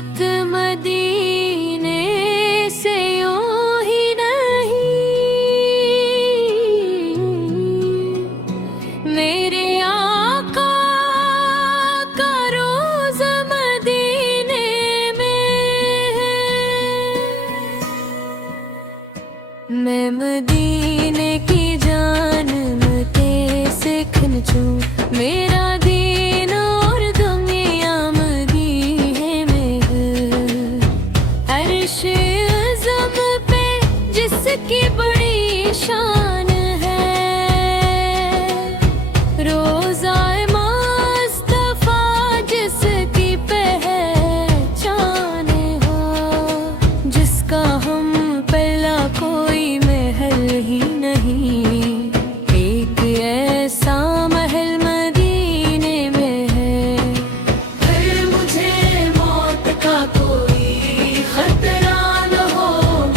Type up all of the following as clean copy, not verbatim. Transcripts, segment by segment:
सूरत मदीने से यूं ही नहीं, मेरे आका का रोज़ा मदीने में है। मैं मदीने की जानम के सिखन छू, मेरा दीन और दुनिया मदीने में है। अर्श अज़म पे जिसकी बड़ी शान है, रोज़ाए मुस्तफ़ा जिसकी पहचान हो, जिसका हम पहला कोई महल ही नहीं, एक ऐसा महल मदीने में है। अगर मुझे मौत का कोई खतरा न हो,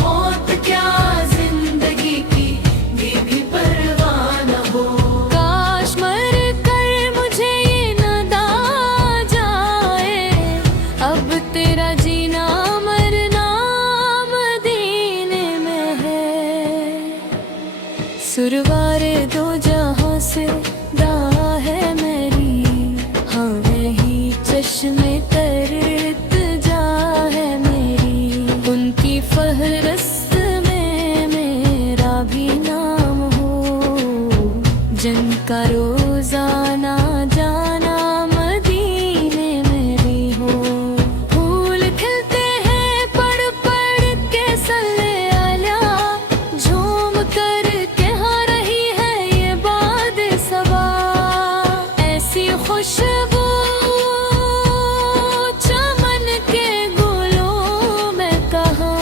मौत क्या जिंदगी की भी परवाह न हो। काश मर कर मुझे ये न दा जाए, अब तेरा जीना मरना मदीने में है। सुरवारे दो जहां से दा है मेरी, हाँ वही चश्मे तर इल्तिजा है मेरी। उनकी फहरिस्त में मेरा भी नाम हो, जिनका रोजाना जाना मदीने में भी हो। फूल खिलते हैं पढ़ पढ़ के सल्ले आला, झूम कर कह रही है ये बात सबा। ऐसी खुशबू चमन के गुलों में कहाँ,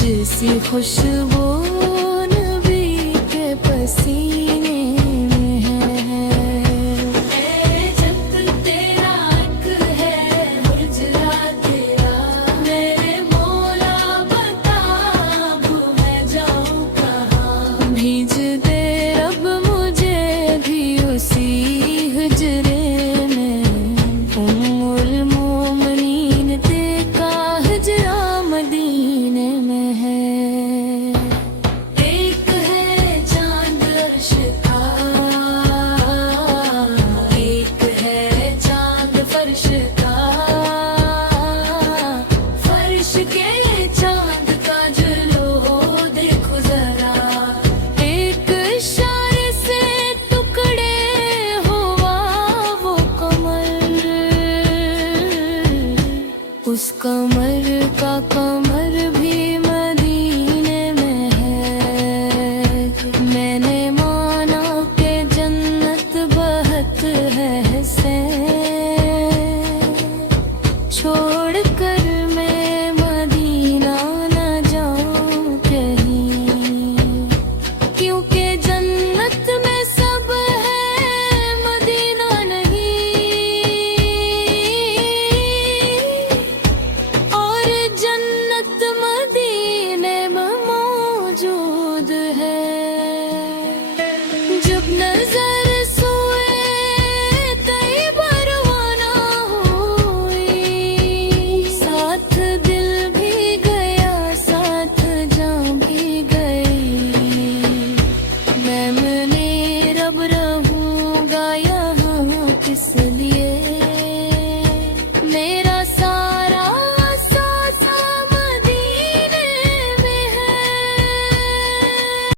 जैसी खुशबू